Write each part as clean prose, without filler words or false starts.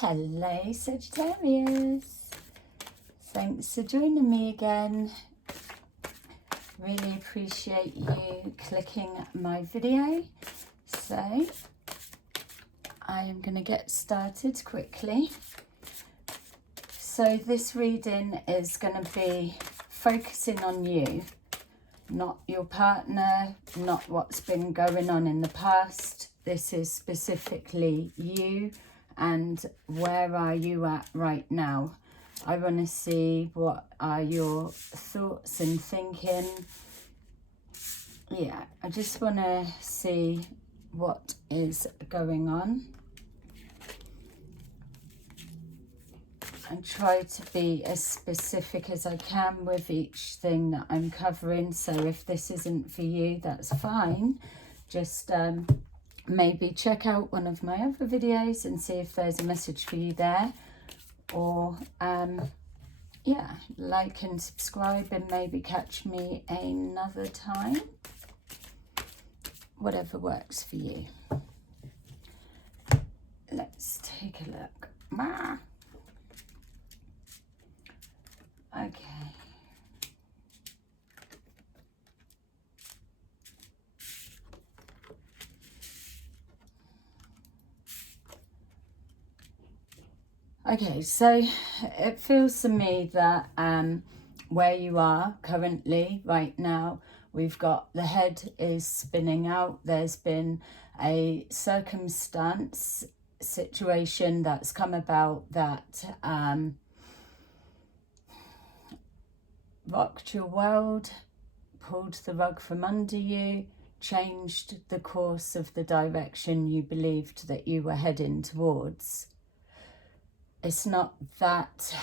Hello Sagittarius, thanks for joining me again. Really appreciate you clicking my video. So I am going to get started quickly. So this reading is going to be focusing on you, not your partner, not what's been going on in the past. This is specifically you. And where are you at right now? I want to see what are your thoughts and thinking. Yeah, I just want to see what is going on. And try to be as specific as I can with each thing that I'm covering. So if this isn't for you, that's fine. Just maybe check out one of my other videos and see if there's a message for you there, or yeah, like and subscribe and maybe catch me another time, whatever works for you. Let's take a look. Okay. Okay, so it feels to me that where you are currently, right now, we've got the head is spinning out. There's been a circumstance, situation that's come about that rocked your world, pulled the rug from under you, changed the course of the direction you believed that you were heading towards. It's not that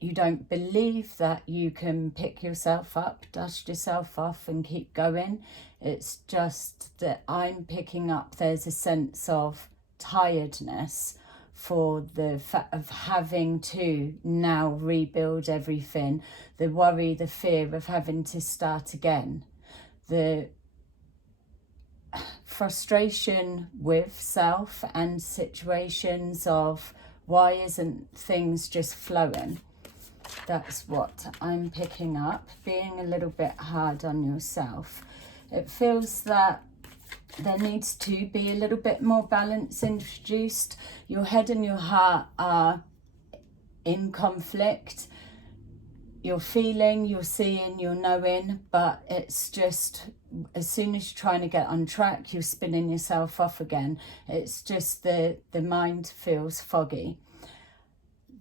you don't believe that you can pick yourself up, dust yourself off and keep going. It's just that I'm picking up there's a sense of tiredness for the fact of having to now rebuild everything. The worry, the fear of having to start again. The frustration with self and situations of why isn't things just flowing? That's what I'm picking up. Being a little bit hard on yourself. It feels that there needs to be a little bit more balance introduced. Your head and your heart are in conflict. You're feeling, you're seeing, you're knowing, but it's just as soon as you're trying to get on track, you're spinning yourself off again. It's just the mind feels foggy.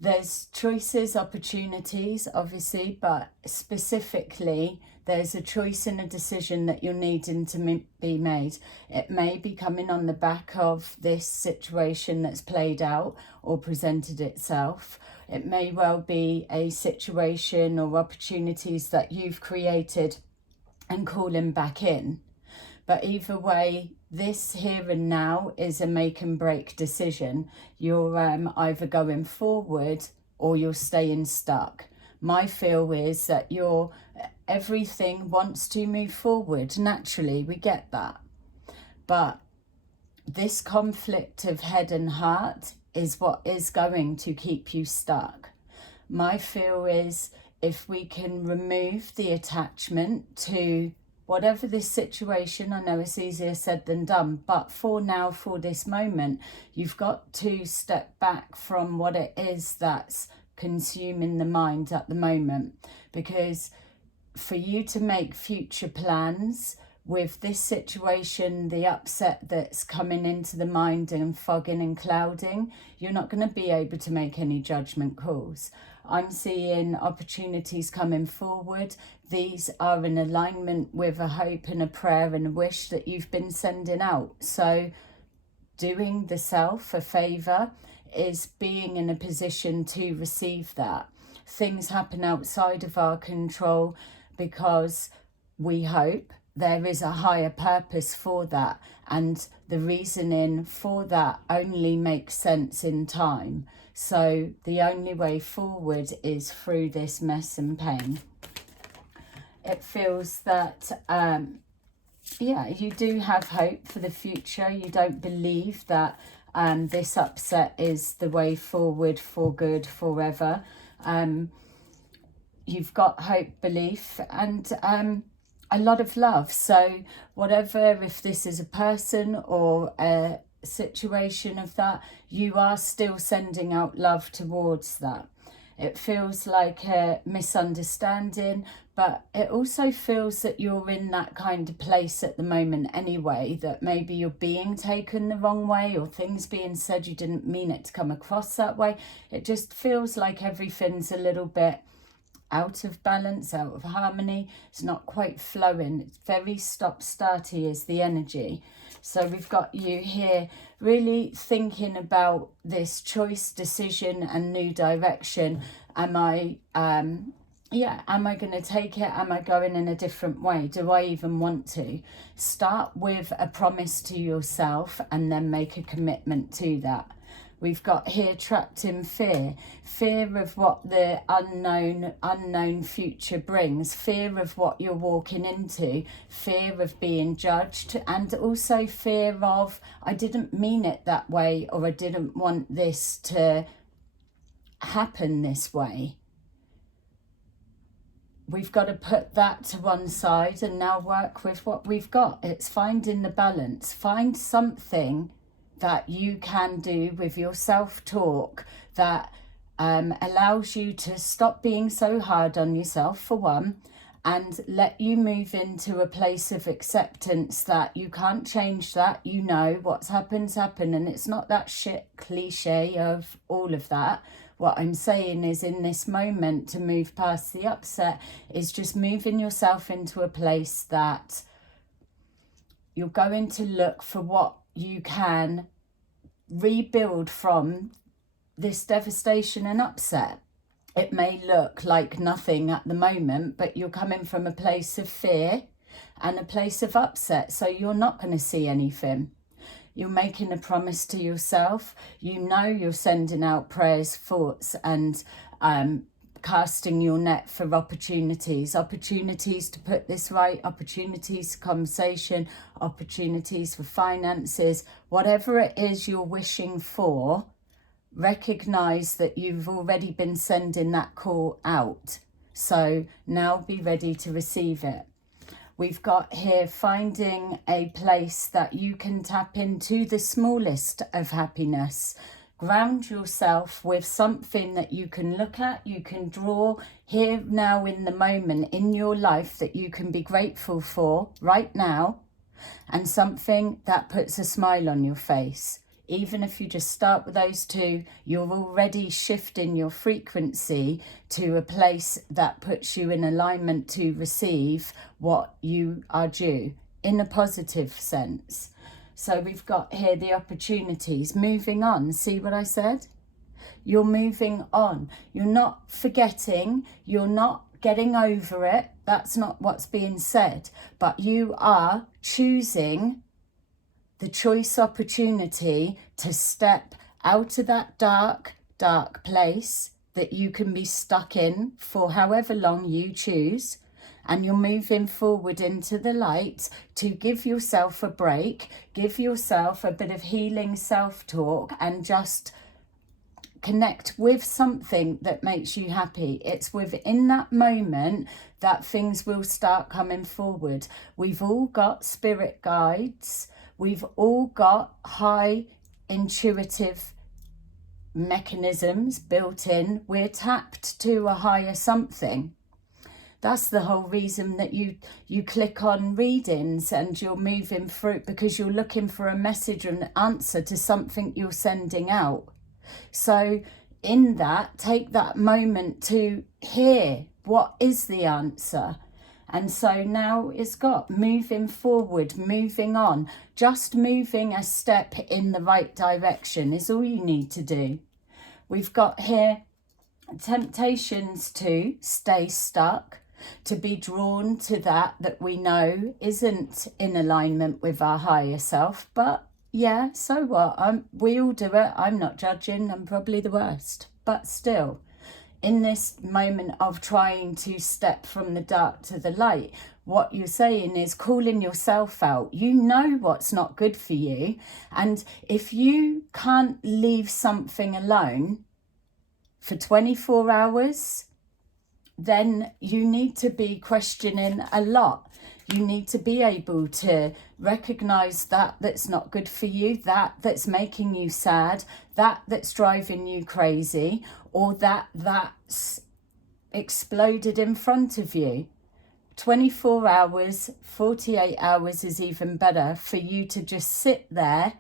There's choices, opportunities, obviously, but specifically, there's a choice and a decision that you're needing to be made. It may be coming on the back of this situation that's played out or presented itself. It may well be a situation or opportunities that you've created and calling back in. But either way, this here and now is a make and break decision. You're either going forward or you're staying stuck. My feel is that everything wants to move forward. Naturally, we get that. But this conflict of head and heart is what is going to keep you stuck. My feel is if we can remove the attachment to whatever this situation, I know it's easier said than done, but for now, for this moment, you've got to step back from what it is that's consuming the mind at the moment. Because for you to make future plans with this situation, the upset that's coming into the mind and fogging and clouding, you're not going to be able to make any judgment calls. I'm seeing opportunities coming forward. These are in alignment with a hope and a prayer and a wish that you've been sending out. So doing the self a favour is being in a position to receive that. Things happen outside of our control because we hope there is a higher purpose for that, and the reasoning for that only makes sense in time. So the only way forward is through this mess and pain. It feels that yeah, you do have hope for the future. You don't believe that This upset is the way forward for good forever. You've got hope, belief, and a lot of love. So whatever, if this is a person or a situation of that, you are still sending out love towards that. It feels like a misunderstanding, but it also feels that you're in that kind of place at the moment anyway, that maybe you're being taken the wrong way, or things being said you didn't mean it to come across that way. It just feels like everything's a little bit out of balance, out of harmony. It's not quite flowing. It's very stop-starty is the energy. So we've got you here really thinking about this choice, decision and new direction. Am I going to take it? Am I going in a different way? Do I even want to? Start with a promise to yourself and then make a commitment to that. We've got here trapped in fear. Fear of what the unknown future brings. Fear of what you're walking into. Fear of being judged. And also fear of, I didn't mean it that way, or I didn't want this to happen this way. We've got to put that to one side and now work with what we've got. It's finding the balance. Find something that you can do with your self-talk that allows you to stop being so hard on yourself, for one, and let you move into a place of acceptance that you can't change that. You know what's happened, and it's not that shit cliche of all of that. What I'm saying is, in this moment, to move past the upset is just moving yourself into a place that you're going to look for what you can rebuild from this devastation and upset. It may look like nothing at the moment, but you're coming from a place of fear and a place of upset, so you're not going to see anything. You're making a promise to yourself. You know you're sending out prayers, thoughts, and casting your net for opportunities to put this right, opportunities for conversation, opportunities for finances, whatever it is you're wishing for. Recognize that you've already been sending that call out. So now be ready to receive it. We've got here finding a place that you can tap into the smallest of happiness. Ground yourself with something that you can look at, you can draw here now in the moment in your life that you can be grateful for right now, and something that puts a smile on your face. Even if you just start with those two, you're already shifting your frequency to a place that puts you in alignment to receive what you are due in a positive sense. So we've got here the opportunities, moving on. See what I said? You're moving on. You're not forgetting. You're not getting over it. That's not what's being said. But you are choosing the choice opportunity to step out of that dark place that you can be stuck in for however long you choose. And you're moving forward into the light to give yourself a break, give yourself a bit of healing self-talk, and just connect with something that makes you happy. It's within that moment that things will start coming forward. We've all got spirit guides. We've all got high intuitive mechanisms built in. We're tapped to a higher something. That's the whole reason that you click on readings and you're moving through, because you're looking for a message or an answer to something you're sending out. So in that, take that moment to hear what is the answer. And so now it's got moving forward, moving on. Just moving a step in the right direction is all you need to do. We've got here temptations to stay stuck, to be drawn to that we know isn't in alignment with our higher self. But yeah, so what? We all do it. I'm not judging. I'm probably the worst. But still, in this moment of trying to step from the dark to the light, what you're saying is calling yourself out. You know what's not good for you. And if you can't leave something alone for 24 hours, then you need to be questioning a lot. You need to be able to recognize that that's not good for you, that's making you sad, that's driving you crazy, or that's exploded in front of you. 24 hours, 48 hours is even better for you to just sit there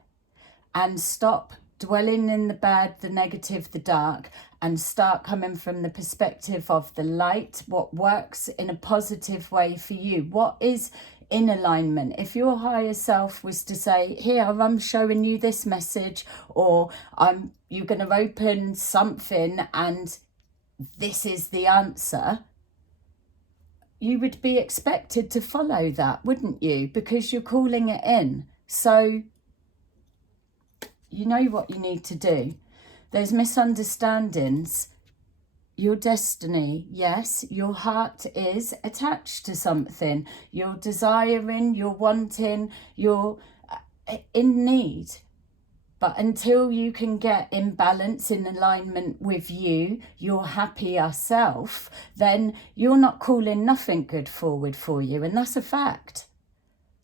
and stop dwelling in the bad, the negative, the dark, and start coming from the perspective of the light, what works in a positive way for you, what is in alignment. If your higher self was to say, here, I'm showing you this message, or you're going to open something and this is the answer, you would be expected to follow that, wouldn't you? Because you're calling it in. So you know what you need to do. There's misunderstandings. Your destiny, yes, your heart is attached to something. You're desiring, you're wanting, you're in need. But until you can get in balance, in alignment with you, your happier self, then you're not calling nothing good forward for you. And that's a fact.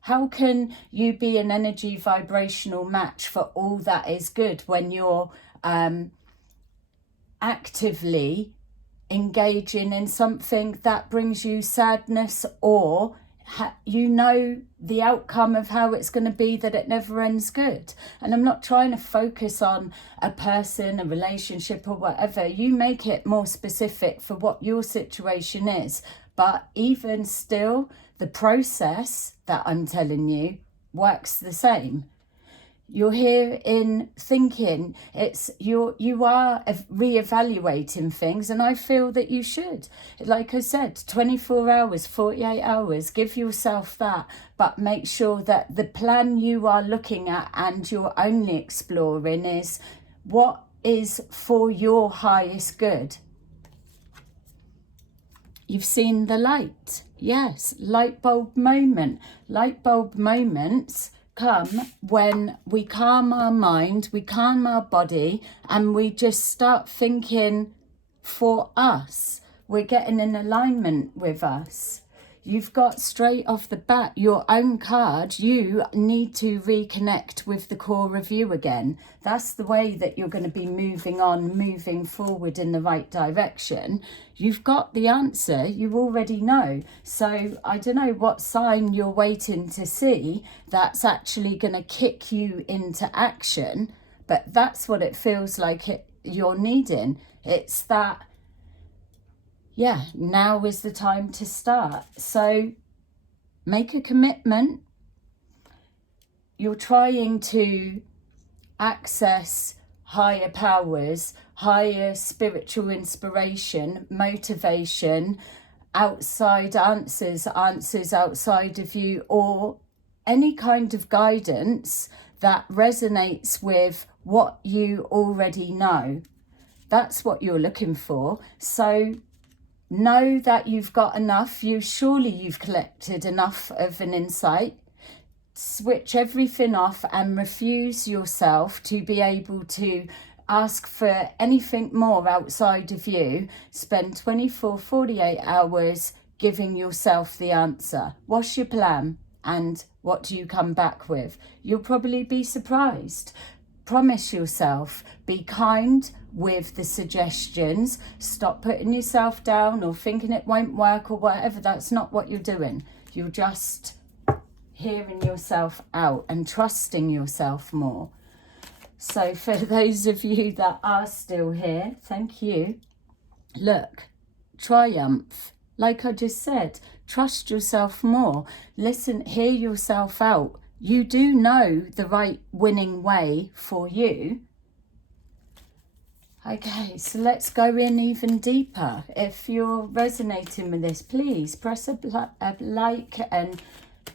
How can you be an energy vibrational match for all that is good when you're actively engaging in something that brings you sadness, or you know the outcome of how it's going to be, that it never ends good? And I'm not trying to focus on a person, a relationship or whatever. You make it more specific for what your situation is. But even still, the process that I'm telling you works the same. You're here in thinking, you are reevaluating things, and I feel that you should. Like I said, 24 hours, 48 hours, give yourself that, but make sure that the plan you are looking at and you're only exploring is what is for your highest good. You've seen the light. Yes, light bulb moment. Light bulb moments come when we calm our mind, we calm our body, and we just start thinking for us. We're getting in alignment with us. You've got straight off the bat your own card. You need to reconnect with the core of you again. That's the way that you're going to be moving on, moving forward in the right direction. You've got the answer. You already know. So I don't know what sign you're waiting to see that's actually going to kick you into action, but that's what it feels like you're needing. It's that, yeah, now is the time to start. So make a commitment. You're trying to access higher powers, higher spiritual inspiration, motivation, outside answers outside of you, or any kind of guidance that resonates with what you already know. That's what you're looking for. So know that you've got enough. You've collected enough of an insight. Switch everything off and refuse yourself to be able to ask for anything more outside of you. Spend 24, 48 hours giving yourself the answer. What's your plan? And what do you come back with? You'll probably be surprised. Promise yourself, be kind with the suggestions. Stop putting yourself down or thinking it won't work or whatever. That's not what you're doing. You're just hearing yourself out and trusting yourself more. So for those of you that are still here, thank you. Look, triumph. Like I just said, trust yourself more. Listen, hear yourself out. You do know the right winning way for you. Okay, so let's go in even deeper. If you're resonating with this, please press a like and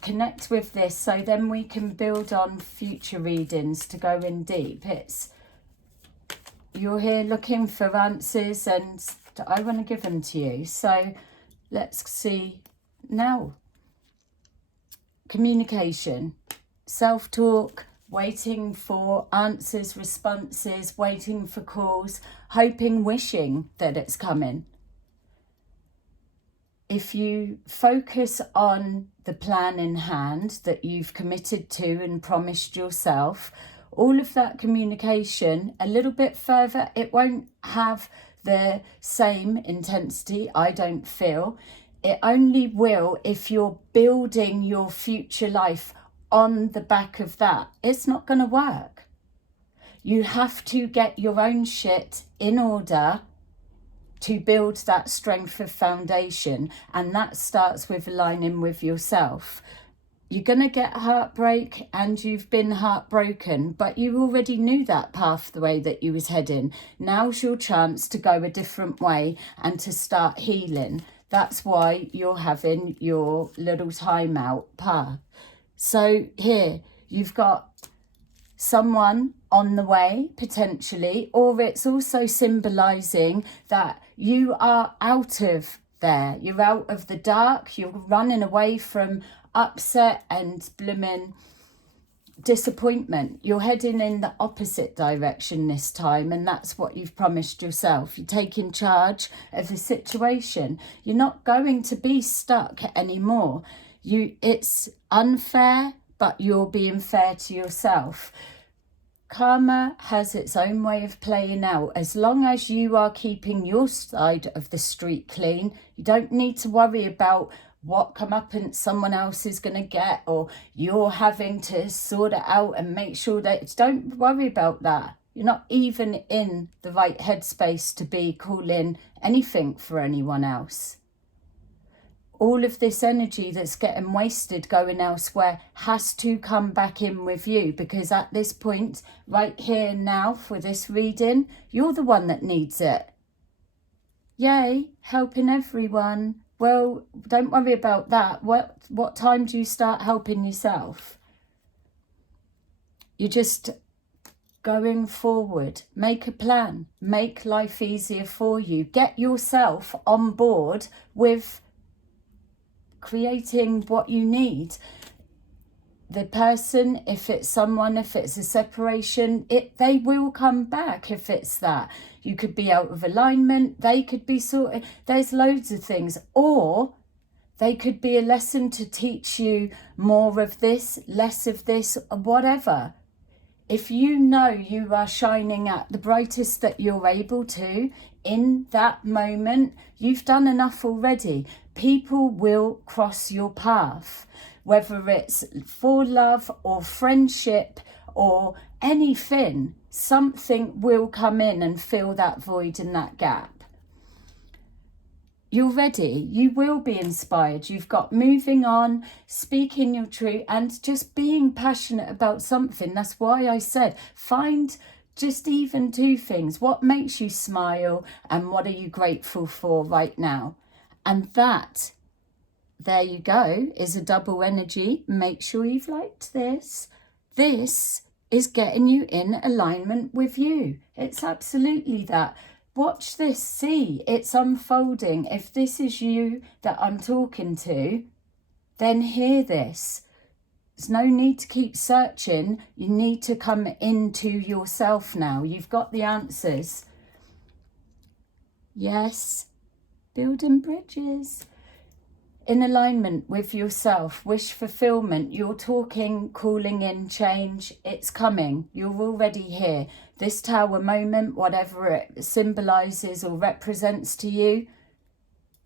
connect with this, so then we can build on future readings to go in deep. You're here looking for answers and gift. I want to give them to you. So let's see now. Communication, self-talk, waiting for answers, responses, waiting for calls, hoping, wishing that it's coming. If you focus on the plan in hand that you've committed to and promised yourself, all of that communication a little bit further, it won't have the same intensity, I don't feel. It only will if you're building your future life on the back of that. It's not going to work. You have to get your own shit in order to build that strength of foundation, and that starts with aligning with yourself. You're going to get heartbreak, and you've been heartbroken, but you already knew that pathway that you was heading. Now's your chance to go a different way and to start healing. That's why you're having your little timeout path. So here, you've got someone on the way, potentially, or it's also symbolising that you are out of there. You're out of the dark. You're running away from upset and blooming disappointment. You're heading in the opposite direction this time, and that's what you've promised yourself. You're taking charge of the situation. You're not going to be stuck anymore. It's unfair, but you're being fair to yourself. Karma has its own way of playing out. As long as you are keeping your side of the street clean, you don't need to worry about what comeuppance someone else is going to get, or you're having to sort it out and make sure that... Don't worry about that. You're not even in the right headspace to be calling anything for anyone else. All of this energy that's getting wasted going elsewhere has to come back in with you, because at this point, right here now for this reading, you're the one that needs it. Yay, helping everyone. Well, don't worry about that. What time do you start helping yourself? You're just going forward. Make a plan. Make life easier for you. Get yourself on board with creating what you need. The person, if it's someone, if it's a separation, they will come back if it's that. You could be out of alignment, they could be sorted. There's loads of things. Or they could be a lesson to teach you more of this, less of this, whatever. If you know you are shining at the brightest that you're able to in that moment, you've done enough already. People will cross your path, whether it's for love or friendship or anything. Something will come in and fill that void and that gap. You're ready. You will be inspired. You've got moving on, speaking your truth, and just being passionate about something. That's why I said find just even two things. What makes you smile and what are you grateful for right now? And that, there you go, is a double energy. Make sure you've liked this. This is getting you in alignment with you. It's absolutely that. Watch this, see, it's unfolding. If this is you that I'm talking to, then hear this. There's no need to keep searching. You need to come into yourself now. You've got the answers. Yes, building bridges. In alignment with yourself, wish fulfillment. You're talking, calling in change. It's coming. You're already here. This tower moment, whatever it symbolises or represents to you,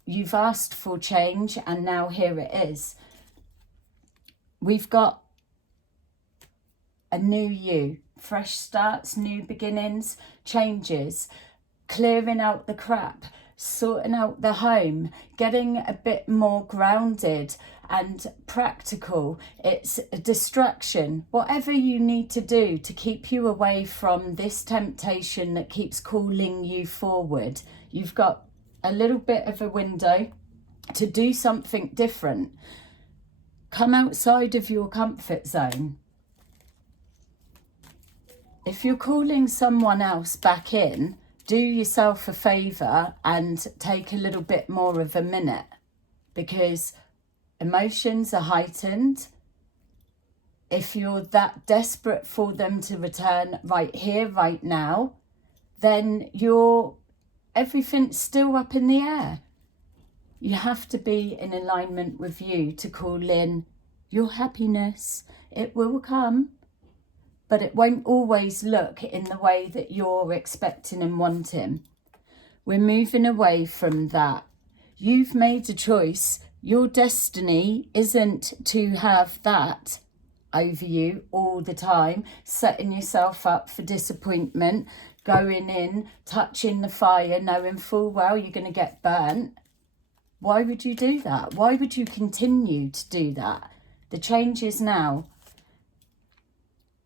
you've asked for change and now here it is. We've got a new you. Fresh starts, new beginnings, changes, clearing out the crap, sorting out the home, getting a bit more grounded and practical. It's a distraction. Whatever you need to do to keep you away from this temptation that keeps calling you forward. You've got a little bit of a window to do something different. Come outside of your comfort zone. If you're calling someone else back in, do yourself a favour and take a little bit more of a minute, because emotions are heightened. If you're that desperate for them to return right here, right now, then everything's still up in the air. You have to be in alignment with you to call in your happiness. It will come, but it won't always look in the way that you're expecting and wanting. We're moving away from that. You've made a choice. Your destiny isn't to have that over you all the time, setting yourself up for disappointment, going in, touching the fire, knowing full well you're going to get burnt. Why would you do that? Why would you continue to do that? The change is now.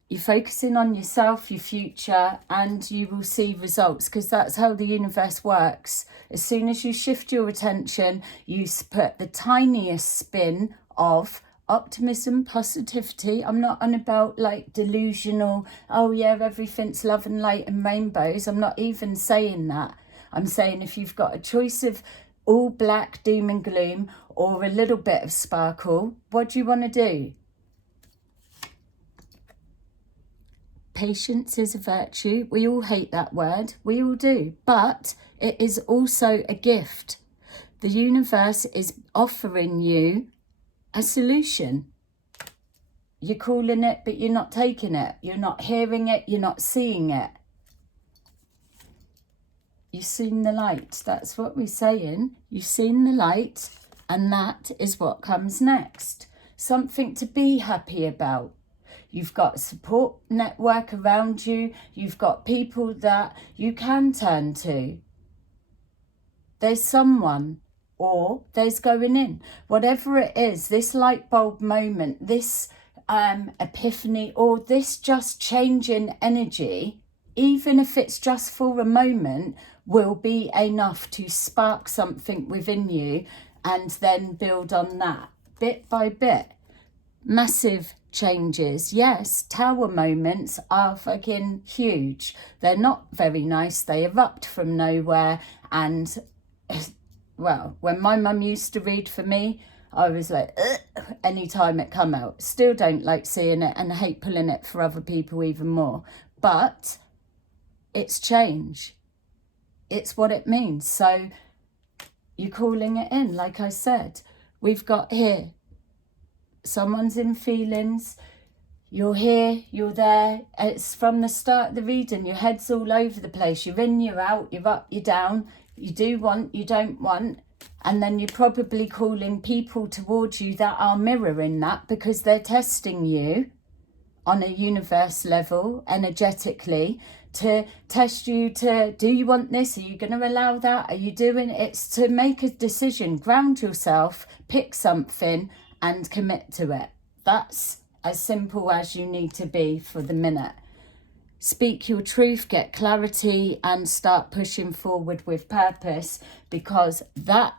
You're focusing on yourself, your future, and you will see results, because that's how the universe works. As soon as you shift your attention, you put the tiniest spin of optimism, positivity. I'm not on about like delusional, oh yeah, everything's love and light and rainbows. I'm not even saying that. I'm saying if you've got a choice of all black doom and gloom or a little bit of sparkle, what do you want to do? Patience is a virtue. We all hate that word. We all do. But it is also a gift. The universe is offering you a solution. You're calling it, but you're not taking it. You're not hearing it. You're not seeing it. You've seen the light. That's what we're saying. You've seen the light, and that is what comes next. Something to be happy about. You've got a support network around you. You've got people that you can turn to. There's someone, or there's going in. Whatever it is, this light bulb moment, this epiphany, or this just change in energy, even if it's just for a moment, will be enough to spark something within you and then build on that bit by bit. Massive changes. Yes, tower moments are fucking huge. They're not very nice. They erupt from nowhere. And well, when my mum used to read for me, I was like, anytime it come out. Still don't like seeing it and hate pulling it for other people even more. But it's change. It's what it means. So you're calling it in, like I said. We've got here, someone's in feelings. You're here, you're there. It's from the start of the reading. Your head's all over the place. You're in, you're out, you're up, you're down. You do want, you don't want. And then you're probably calling people towards you that are mirroring that, because they're testing you on a universe level, energetically, to test you to, do you want this? Are you going to allow that? Are you doing it? It's to make a decision, ground yourself, pick something and commit to it. That's as simple as you need to be for the minute. Speak your truth, get clarity, and start pushing forward with purpose, because that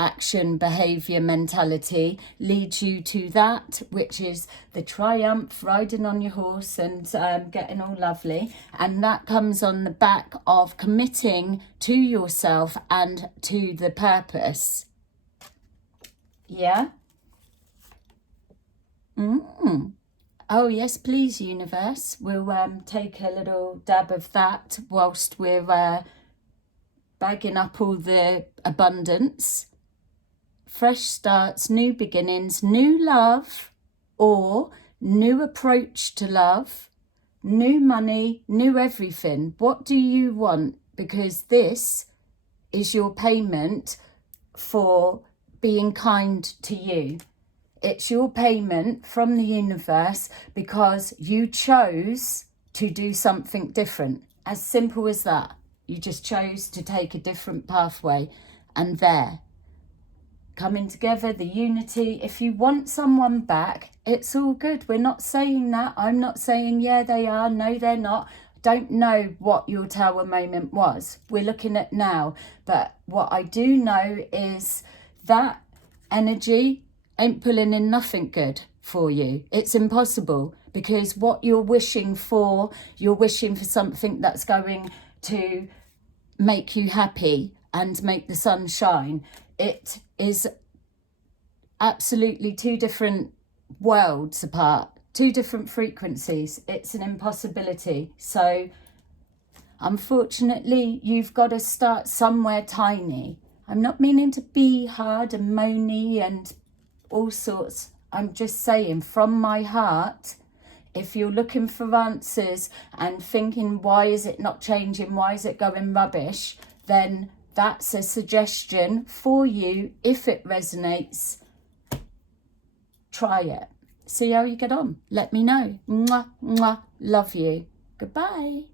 action, behaviour, mentality leads you to that, which is the triumph, riding on your horse and getting all lovely. And that comes on the back of committing to yourself and to the purpose. Yeah? Oh, yes, please, universe. We'll take a little dab of that whilst we're bagging up all the abundance. Fresh starts, new beginnings, new love, or new approach to love, new money, new everything. What do you want? Because this is your payment for being kind to you. It's your payment from the universe because you chose to do something different. As simple as that. You just chose to take a different pathway. And there, coming together, the unity. If you want someone back, it's all good. We're not saying that. I'm not saying, yeah, they are. No, they're not. Don't know what your tower moment was. We're looking at now. But what I do know is that energy ain't pulling in nothing good for you. It's impossible, because what you're wishing for something that's going to make you happy and make the sun shine. It is absolutely two different worlds apart, two different frequencies. It's an impossibility. So unfortunately, you've got to start somewhere tiny. I'm not meaning to be hard and moany and all sorts. I'm just saying from my heart, if you're looking for answers and thinking, why is it not changing? Why is it going rubbish? Then that's a suggestion for you. If it resonates, try it. See how you get on. Let me know. Mwah, mwah. Love you. Goodbye.